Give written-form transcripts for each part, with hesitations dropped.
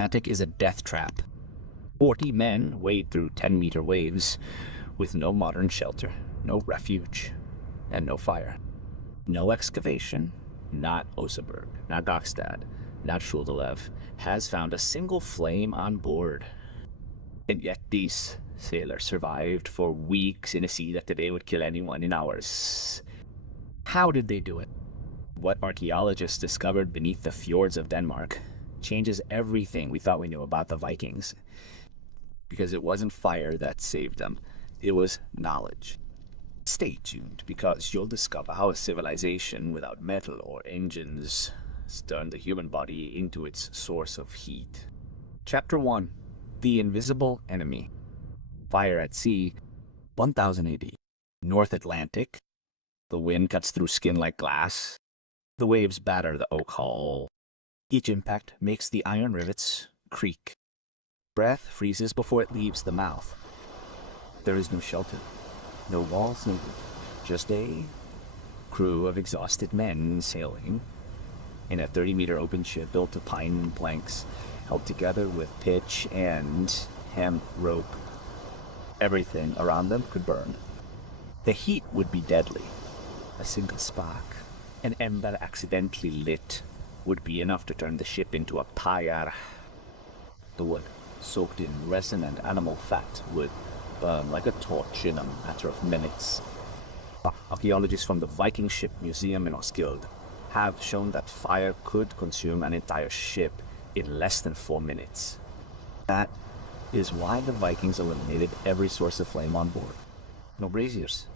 Atlantic is a death trap. 40 men wade through 10-meter waves with no modern shelter, no refuge, and no fire. No excavation, not Oseberg, not Gokstad, not Shuldalev, has found a single flame on board. And yet these sailors survived for weeks in a sea that today would kill anyone in hours. How did they do it? What archaeologists discovered beneath the fjords of Denmark changes everything we thought we knew about the Vikings. Because it wasn't fire that saved them, it was knowledge. Stay tuned, because you'll discover how a civilization without metal or engines turned the human body into its source of heat. Chapter 1. The Invisible Enemy. Fire at sea, 1000 AD. North Atlantic. The wind cuts through skin like glass. The waves batter the oak hull. Each impact makes the iron rivets creak. Breath freezes before it leaves the mouth. There is no shelter, no walls, no roof, just a crew of exhausted men sailing in a 30-meter open ship built of pine planks, held together with pitch and hemp rope. Everything around them could burn. The heat would be deadly. A single spark, an ember accidentally lit, would be enough to turn the ship into a pyre. The wood, soaked in resin and animal fat, would burn like a torch in a matter of minutes. Archaeologists from the Viking ship museum in Roskilde have shown that fire could consume an entire ship in less than 4 minutes. That is why the Vikings eliminated every source of flame on board. No braziers,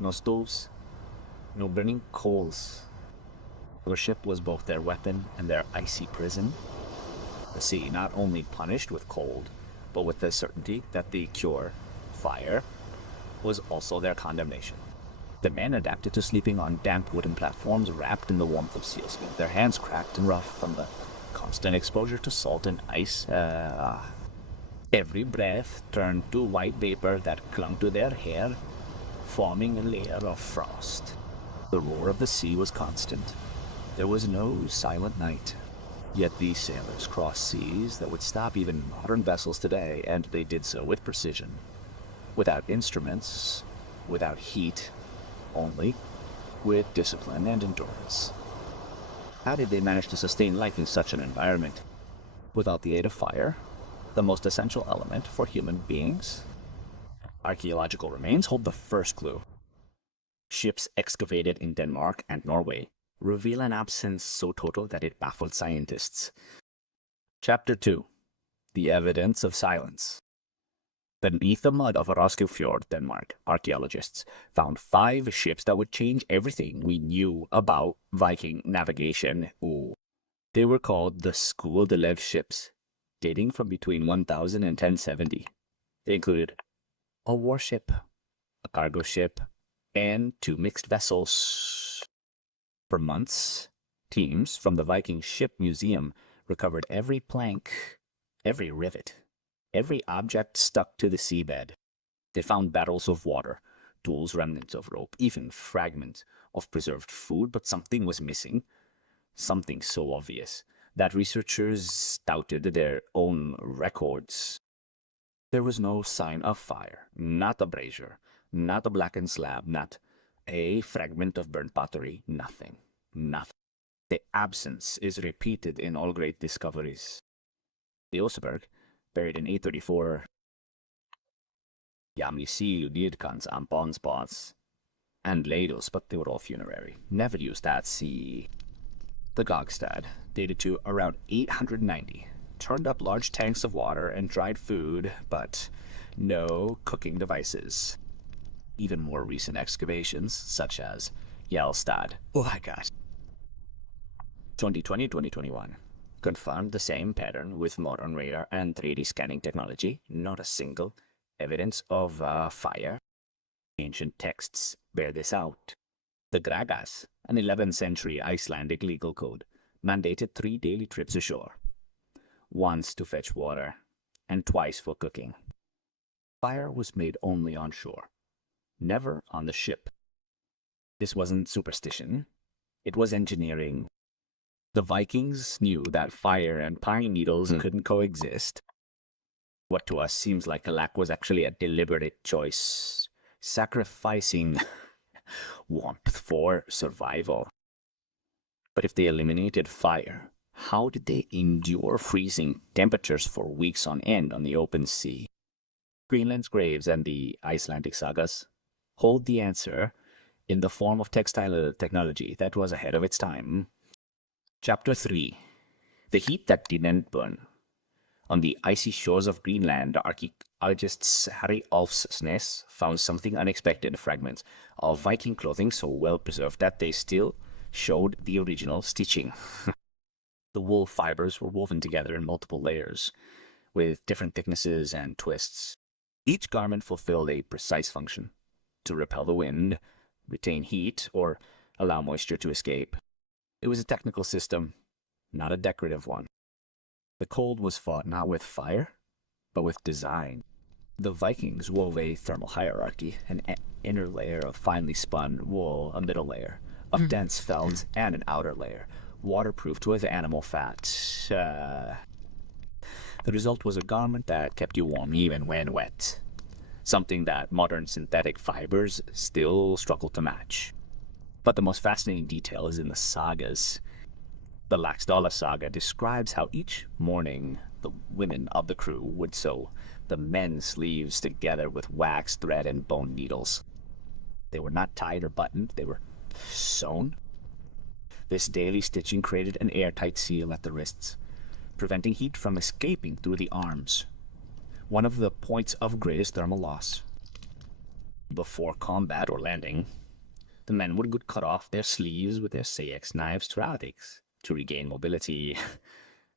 no stoves, no burning coals. Their ship was both their weapon and their icy prison. The sea not only punished with cold, but with the certainty that the cure, fire, was also their condemnation. The men adapted to sleeping on damp wooden platforms wrapped in the warmth of sealskin, their hands cracked and rough from the constant exposure to salt and ice. Every breath turned to white vapor that clung to their hair, forming a layer of frost. The roar of the sea was constant. There was no silent night. Yet these sailors crossed seas that would stop even modern vessels today, and they did so with precision. Without instruments, without heat, only with discipline and endurance. How did they manage to sustain life in such an environment? Without the aid of fire, the most essential element for human beings? Archaeological remains hold the first clue. Ships excavated in Denmark and Norway reveal an absence so total that it baffled scientists. Chapter 2. The Evidence of Silence. Beneath the mud of Roskilde Fjord, Denmark, archaeologists found 5 ships that would change everything we knew about Viking navigation. They were called the Skuldelev ships, dating from between 1000 and 1070. They included a warship, a cargo ship, and 2 mixed vessels. For months, teams from the Viking Ship Museum recovered every plank, every rivet, every object stuck to the seabed. They found barrels of water, tools, remnants of rope, even fragments of preserved food, but something was missing. Something so obvious that researchers doubted their own records. There was no sign of fire, not a brazier, not a blackened slab, not a fragment of burnt pottery, nothing. Nothing. The absence is repeated in all great discoveries. The Oseberg, buried in 834, Yamisi, Udidkans, Ampon spots, and ladles, but they were all funerary, never used at sea. The Gokstad, dated to around 890, turned up large tanks of water and dried food, but no cooking devices. Even more recent excavations, such as Jelstad, 2020-2021, confirmed the same pattern with modern radar and 3D scanning technology. Not a single evidence of fire. Ancient texts bear this out. The Gragas, an 11th century Icelandic legal code, mandated 3 daily trips ashore, once to fetch water and twice for cooking. Fire was made only on shore, never on the ship. This wasn't superstition. It was engineering. The Vikings knew that fire and pine needles couldn't coexist. What to us seems like a lack was actually a deliberate choice, sacrificing warmth for survival. But if they eliminated fire, how did they endure freezing temperatures for weeks on end on the open sea? Greenland's graves and the Icelandic sagas hold the answer in the form of textile technology that was ahead of its time. Chapter 3: The Heat That Didn't Burn. On the icy shores of Greenland, archaeologists Harry Alfsnes found something unexpected: fragments of Viking clothing so well preserved that they still showed the original stitching. The wool fibers were woven together in multiple layers, with different thicknesses and twists. Each garment fulfilled a precise function: to repel the wind, retain heat, or allow moisture to escape. It was a technical system, not a decorative one. The cold was fought not with fire, but with design. The Vikings wove a thermal hierarchy: an inner layer of finely spun wool, a middle layer of dense felt, and an outer layer, waterproofed with animal fat. The result was a garment that kept you warm even when wet, something that modern synthetic fibers still struggle to match. But the most fascinating detail is in the sagas. The Laxdala saga describes how each morning the women of the crew would sew the men's sleeves together with wax, thread, and bone needles. They were not tied or buttoned, they were sewn. This daily stitching created an airtight seal at the wrists, preventing heat from escaping through the arms, one of the points of greatest thermal loss. Before combat or landing, the men would cut off their sleeves with their seax knives to regain mobility,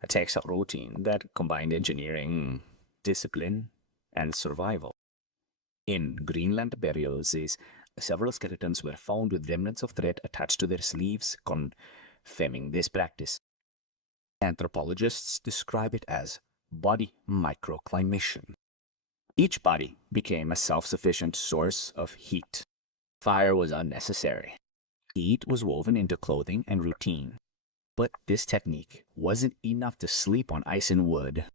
a textile routine that combined engineering, discipline, and survival. In Greenland burials, several skeletons were found with remnants of thread attached to their sleeves, confirming this practice. Anthropologists describe it as body microclimation. Each body became a self-sufficient source of heat. Fire was unnecessary. Heat was woven into clothing and routine. But this technique wasn't enough to sleep on ice and wood.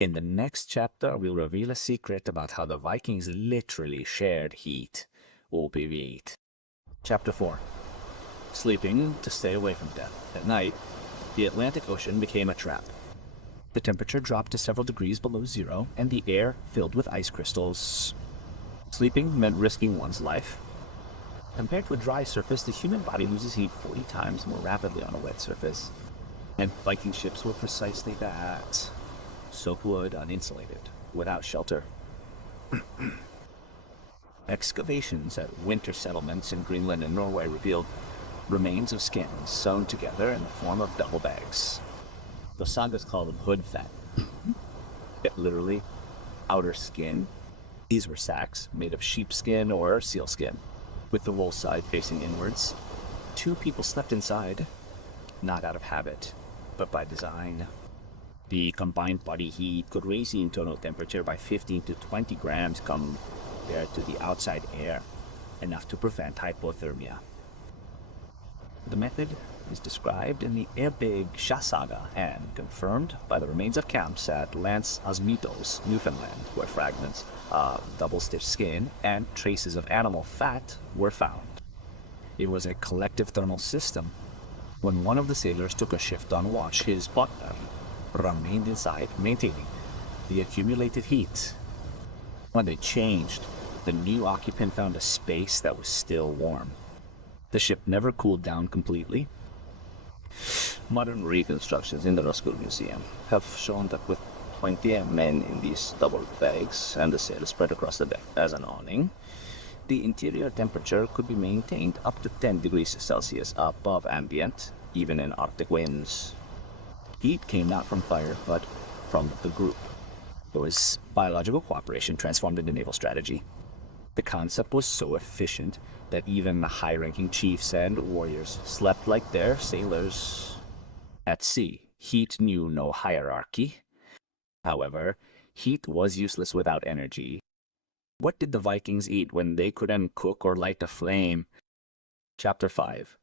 In the next chapter, we'll reveal a secret about how the Vikings literally shared heat. OPV8. Chapter 4. Sleeping to stay away from death. At night, the Atlantic Ocean became a trap. The temperature dropped to several degrees below zero, and the air filled with ice crystals. Sleeping meant risking one's life. Compared to a dry surface, the human body loses heat 40 times more rapidly on a wet surface. And Viking ships were precisely that. Soaked wood, uninsulated, without shelter. Excavations at winter settlements in Greenland and Norway revealed remains of skins sewn together in the form of double bags. The sagas call them hood fat. Literally, outer skin. These were sacks made of sheepskin or sealskin, with the wool side facing inwards. 2 people slept inside, not out of habit, but by design. The combined body heat could raise the internal temperature by 15 to 20 grams compared to the outside air, enough to prevent hypothermia. The method is described in the Erbig Saga and confirmed by the remains of camps at Lance Asmitos, Newfoundland, where fragments of double-stitched skin and traces of animal fat were found. It was a collective thermal system. When one of the sailors took a shift on watch, his partner remained inside, maintaining the accumulated heat. When they changed, the new occupant found a space that was still warm. The ship never cooled down completely. Modern reconstructions in the Roskilde Museum have shown that with 20 men in these double bags and the sail spread across the deck as an awning, the interior temperature could be maintained up to 10 degrees Celsius above ambient, even in Arctic winds. Heat came not from fire, but from the group. It was biological cooperation transformed into naval strategy. The concept was so efficient that even the high-ranking chiefs and warriors slept like their sailors. At sea, heat knew no hierarchy. However, heat was useless without energy. What did the Vikings eat when they couldn't cook or light a flame? Chapter 5.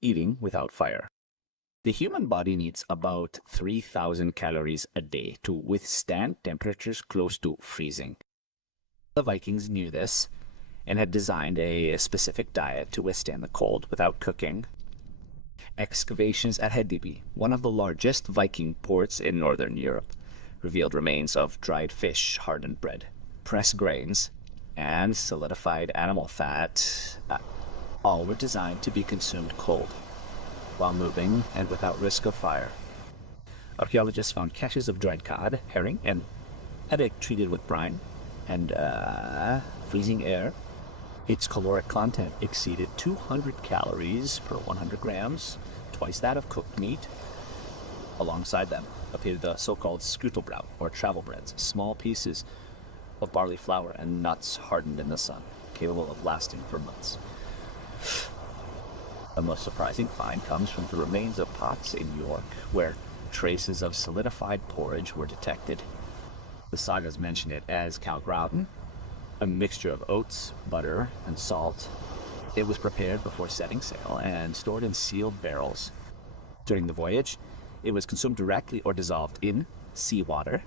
Eating without fire. The human body needs about 3,000 calories a day to withstand temperatures close to freezing. The Vikings knew this and had designed a specific diet to withstand the cold without cooking. Excavations at Hedeby, one of the largest Viking ports in northern Europe, revealed remains of dried fish, hardened bread, pressed grains, and solidified animal fat. All were designed to be consumed cold, while moving and without risk of fire. Archaeologists found caches of dried cod, herring, and haddock treated with brine and freezing air. Its caloric content exceeded 200 calories per 100 grams, twice that of cooked meat. Alongside them appeared the so-called skutelbrauð, or travel breads, small pieces of barley flour and nuts hardened in the sun, capable of lasting for months. The most surprising find comes from the remains of pots in York, where traces of solidified porridge were detected. The sagas mention it as kálgrautn, a mixture of oats, butter, and salt. It was prepared before setting sail and stored in sealed barrels. During the voyage, it was consumed directly or dissolved in seawater.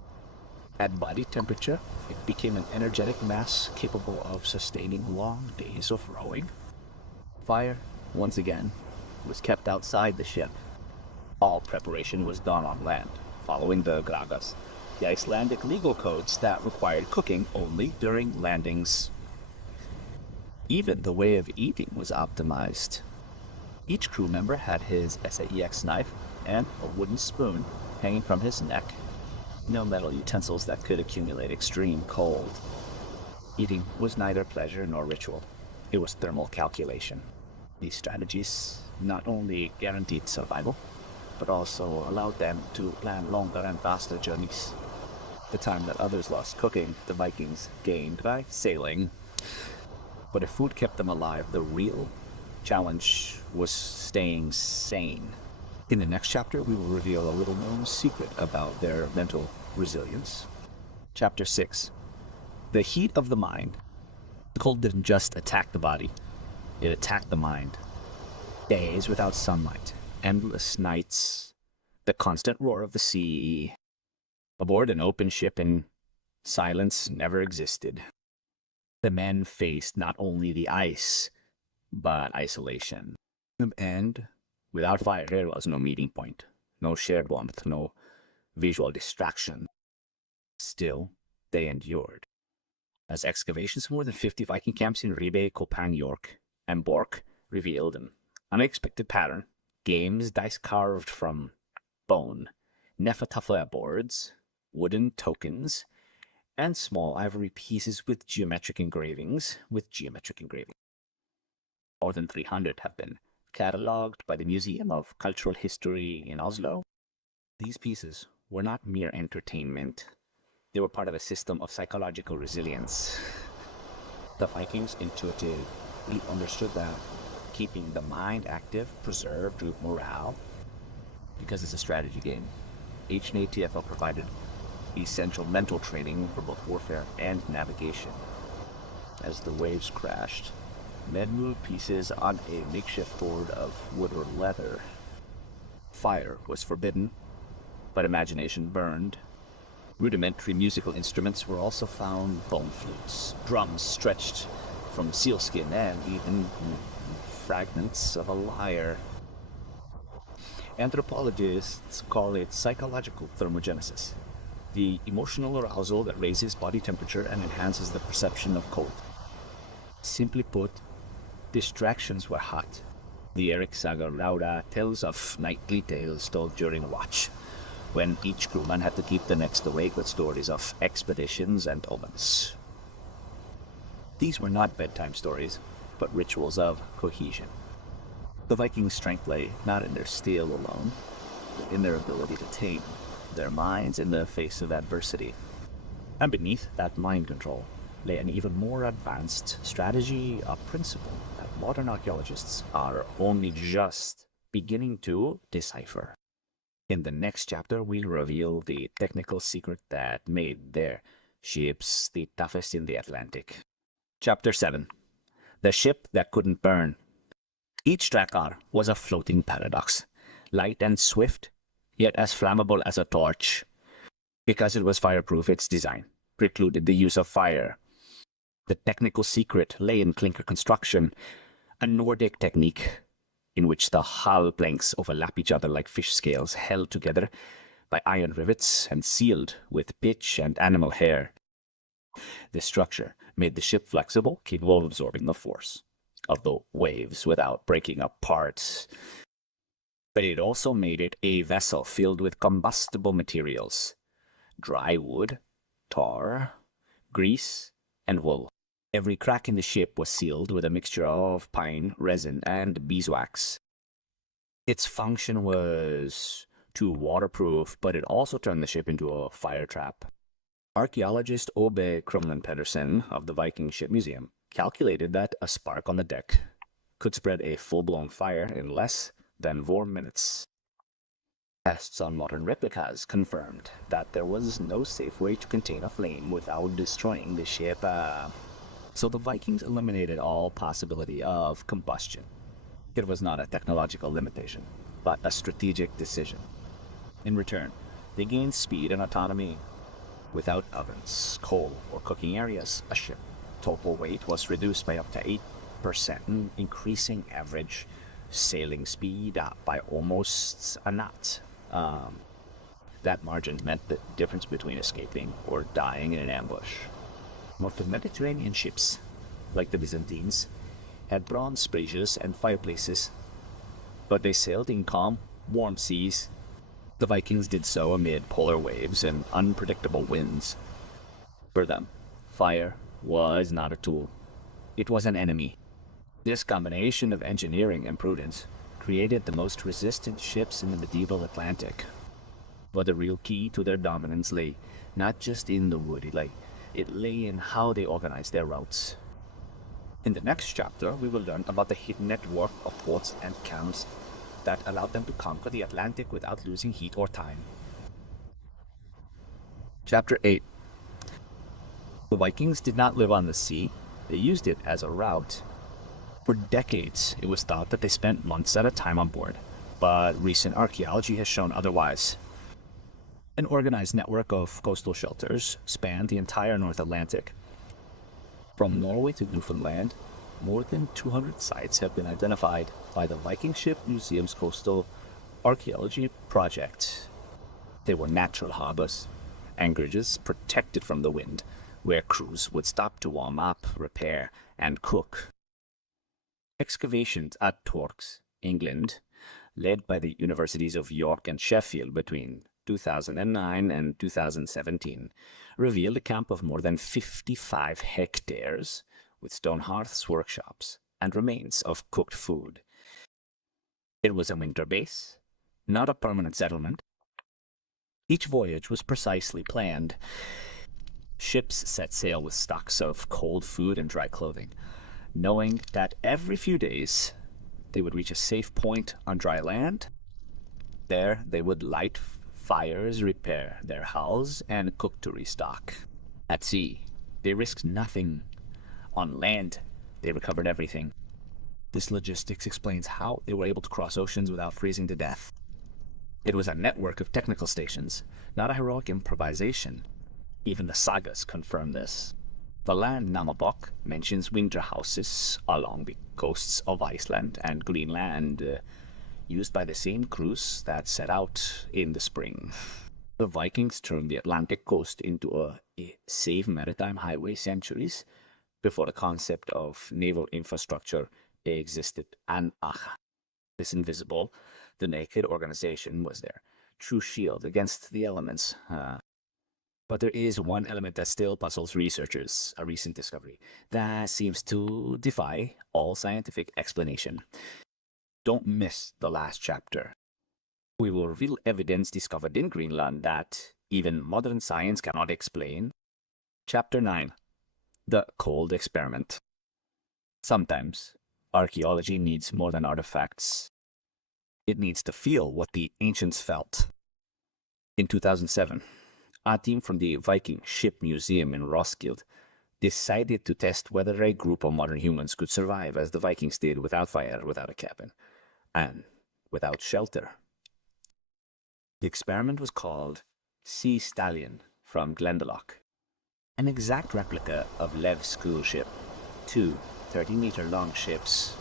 At body temperature, it became an energetic mass capable of sustaining long days of rowing. Fire, once again, was kept outside the ship. All preparation was done on land, following the gragas, the Icelandic legal codes that required cooking only during landings. Even the way of eating was optimized. Each crew member had his SAEX knife and a wooden spoon hanging from his neck. No metal utensils that could accumulate extreme cold. Eating was neither pleasure nor ritual. It was thermal calculation. These strategies not only guaranteed survival, but also allowed them to plan longer and faster journeys. The time that others lost cooking, the Vikings gained by sailing. But if food kept them alive, the real challenge was staying sane. In the next chapter, we will reveal a little-known secret about their mental resilience. Chapter 6. The heat of the mind. The cold didn't just attack the body, it attacked the mind. Days without sunlight, endless nights, the constant roar of the sea. Aboard an open ship, and silence never existed. The men faced not only the ice, but isolation. And without fire, there was no meeting point, no shared warmth, no visual distraction. Still, they endured. As excavations of more than 50 Viking camps in Ribe, Kopang, York, and Bork revealed an unexpected pattern. Games, dice carved from bone, nefatafla boards, wooden tokens, and small ivory pieces with geometric engravings. More than 300 have been catalogued by the Museum of Cultural History in Oslo. These pieces were not mere entertainment. They were part of a system of psychological resilience. The Vikings intuitively understood that keeping the mind active preserved group morale. Because it's a strategy game, HNATFL provided essential mental training for both warfare and navigation. As the waves crashed, men moved pieces on a makeshift board of wood or leather. Fire was forbidden, but imagination burned. Rudimentary musical instruments were also found: bone flutes, drums stretched from sealskin, and even fragments of a lyre. Anthropologists call it psychological thermogenesis, the emotional arousal that raises body temperature and enhances the perception of cold. Simply put, distractions were hot. The Erik Saga Rauda tells of nightly tales told during watch, when each crewman had to keep the next awake with stories of expeditions and omens. These were not bedtime stories, but rituals of cohesion. The Vikings' strength lay not in their steel alone, but in their ability to tame their minds in the face of adversity. And beneath that mind control lay an even more advanced strategy, a principle that modern archaeologists are only just beginning to decipher. In the next chapter, we'll reveal the technical secret that made their ships the toughest in the Atlantic. Chapter 7. The Ship That Couldn't Burn. Each drakkar was a floating paradox, light and swift, yet as flammable as a torch. Because it was fireproof, its design precluded the use of fire. The technical secret lay in clinker construction, a Nordic technique in which the hull planks overlap each other like fish scales held together by iron rivets and sealed with pitch and animal hair. This structure made the ship flexible, capable of absorbing the force of the waves without breaking apart. But it also made it a vessel filled with combustible materials: dry wood, tar, grease, and wool. Every crack in the ship was sealed with a mixture of pine, resin, and beeswax. Its function was to waterproof, but it also turned the ship into a fire trap. Archaeologist Ove Krumland Pedersen of the Viking Ship Museum calculated that a spark on the deck could spread a full-blown fire in less than 4 minutes. Tests on modern replicas confirmed that there was no safe way to contain a flame without destroying the ship. So the Vikings eliminated all possibility of combustion. It was not a technological limitation, but a strategic decision. In return, they gained speed and autonomy. Without ovens, coal, or cooking areas, a ship's total weight was reduced by up to 8%, increasing average sailing speed by almost a knot. That margin meant the difference between escaping or dying in an ambush. Most of Mediterranean ships, like the Byzantines, had bronze braziers and fireplaces, but they sailed in calm, warm seas. The Vikings did so amid polar waves and unpredictable winds. For them, fire was not a tool. It was an enemy. This combination of engineering and prudence created the most resistant ships in the medieval Atlantic. But the real key to their dominance lay not just in the wood, it lay in how they organized their routes. In the next chapter, we will learn about the hidden network of ports and camps that allowed them to conquer the Atlantic without losing heat or time. Chapter 8. The Vikings did not live on the sea, they used it as a route. For decades, it was thought that they spent months at a time on board, but recent archaeology has shown otherwise. An organized network of coastal shelters spanned the entire North Atlantic. From Norway to Newfoundland, more than 200 sites have been identified by the Viking Ship Museum's Coastal Archaeology Project. They were natural harbors, anchorages protected from the wind, where crews would stop to warm up, repair, and cook. Excavations at Torks, England, led by the universities of York and Sheffield between 2009 and 2017, revealed a camp of more than 55 hectares with stone hearths, workshops, and remains of cooked food. It was a winter base, not a permanent settlement. Each voyage was precisely planned. Ships set sail with stocks of cold food and dry clothing, knowing that every few days they would reach a safe point on dry land. There they would light fires, repair their hulls, and cook to restock. At sea, they risked nothing. On land, they recovered everything. This logistics explains how they were able to cross oceans without freezing to death. It was a network of technical stations, not a heroic improvisation. Even the sagas confirm this. The Land Namabok mentions winter houses along the coasts of Iceland and Greenland, used by the same crews that set out in the spring. The Vikings turned the Atlantic coast into a safe maritime highway centuries before the concept of naval infrastructure existed. And this invisible, the naked organization was their true shield against the elements. But there is one element that still puzzles researchers, a recent discovery that seems to defy all scientific explanation. Don't miss the last chapter. We will reveal evidence discovered in Greenland that even modern science cannot explain. Chapter 9. The Cold Experiment. Sometimes, archaeology needs more than artifacts. It needs to feel what the ancients felt. In 2007, a team from the Viking Ship Museum in Roskilde decided to test whether a group of modern humans could survive as the Vikings did, without fire, without a cabin, and without shelter. The experiment was called Sea Stallion from Glendalough, an exact replica of Lev's school ship, two 30-meter-long ships,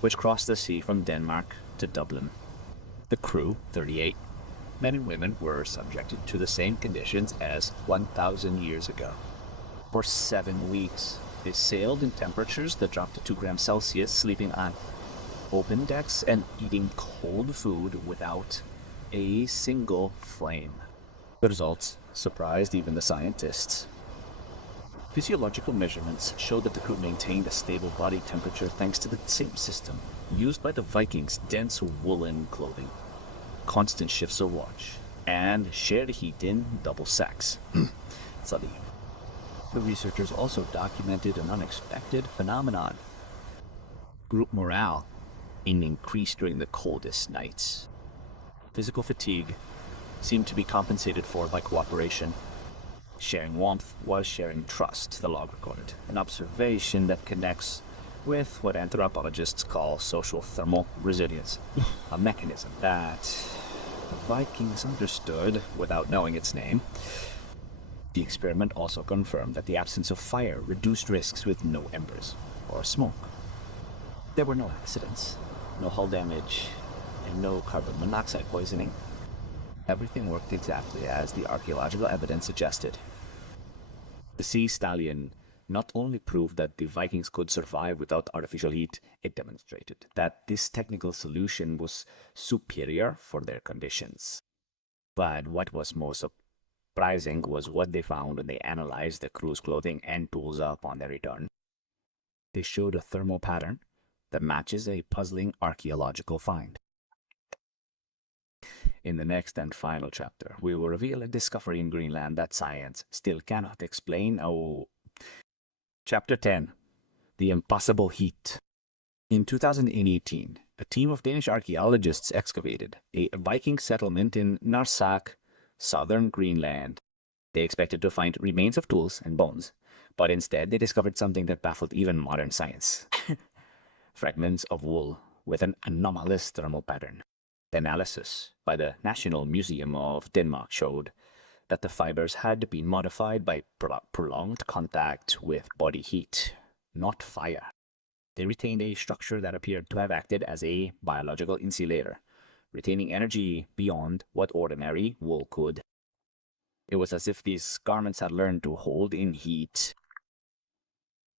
which crossed the sea from Denmark to Dublin. The crew, 38 men and women, were subjected to the same conditions as 1,000 years ago. For 7 weeks, they sailed in temperatures that dropped to 2 grams Celsius, sleeping on open decks and eating cold food without a single flame. The results surprised even the scientists. Physiological measurements showed that the crew maintained a stable body temperature thanks to the same system used by the Vikings: dense woolen clothing, constant shifts of watch, and shared heat in double sacks. Study. The researchers also documented an unexpected phenomenon. Group morale increased during the coldest nights. Physical fatigue seemed to be compensated for by cooperation. Sharing warmth was sharing trust, the log recorded, an observation that connects with what anthropologists call social thermal resilience, a mechanism that the Vikings understood without knowing its name. The experiment also confirmed that the absence of fire reduced risks with no embers or smoke. There were no accidents, no hull damage, and no carbon monoxide poisoning. Everything worked exactly as the archaeological evidence suggested. The Sea Stallion not only proved that the Vikings could survive without artificial heat, it demonstrated that this technical solution was superior for their conditions. But what was most surprising was what they found when they analyzed the crew's clothing and tools upon their return. They showed a thermal pattern that matches a puzzling archaeological find. In the next and final chapter, we will reveal a discovery in Greenland that science still cannot explain. Chapter 10. The Impossible Heat. In 2018, a team of Danish archaeologists excavated a Viking settlement in Narsak, southern Greenland. They expected to find remains of tools and bones, but instead they discovered something that baffled even modern science. Fragments of wool with an anomalous thermal pattern. The analysis by the National Museum of Denmark showed that the fibers had been modified by prolonged contact with body heat, not fire. They retained a structure that appeared to have acted as a biological insulator, retaining energy beyond what ordinary wool could. It was as if these garments had learned to hold in heat.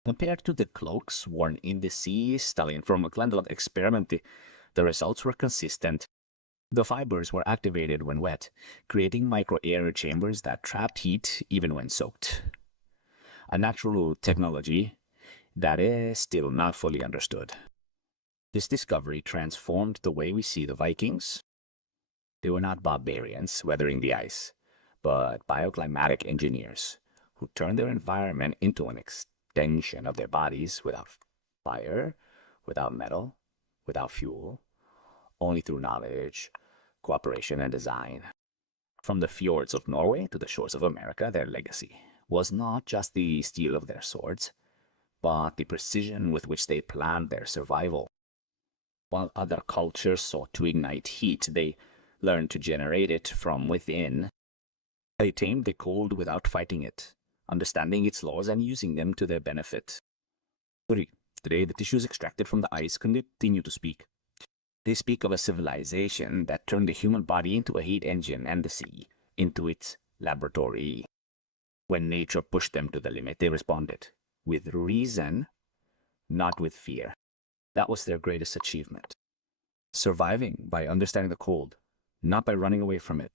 Compared to the cloaks worn in the Sea Stallion from a Glendalough experiment, the results were consistent. The fibers were activated when wet, creating micro-air chambers that trapped heat even when soaked. A natural technology that is still not fully understood. This discovery transformed the way we see the Vikings. They were not barbarians weathering the ice, but bioclimatic engineers who turned their environment into an extension of their bodies without fire, without metal, without fuel, only through knowledge, cooperation, and design. From the fjords of Norway to the shores of America, their legacy was not just the steel of their swords, but the precision with which they planned their survival. While other cultures sought to ignite heat, they learned to generate it from within. They tamed the cold without fighting it, understanding its laws and using them to their benefit. Today, the tissues extracted from the ice continue to speak. They speak of a civilization that turned the human body into a heat engine and the sea into its laboratory. When nature pushed them to the limit, they responded with reason, not with fear. That was their greatest achievement. Surviving by understanding the cold, not by running away from it.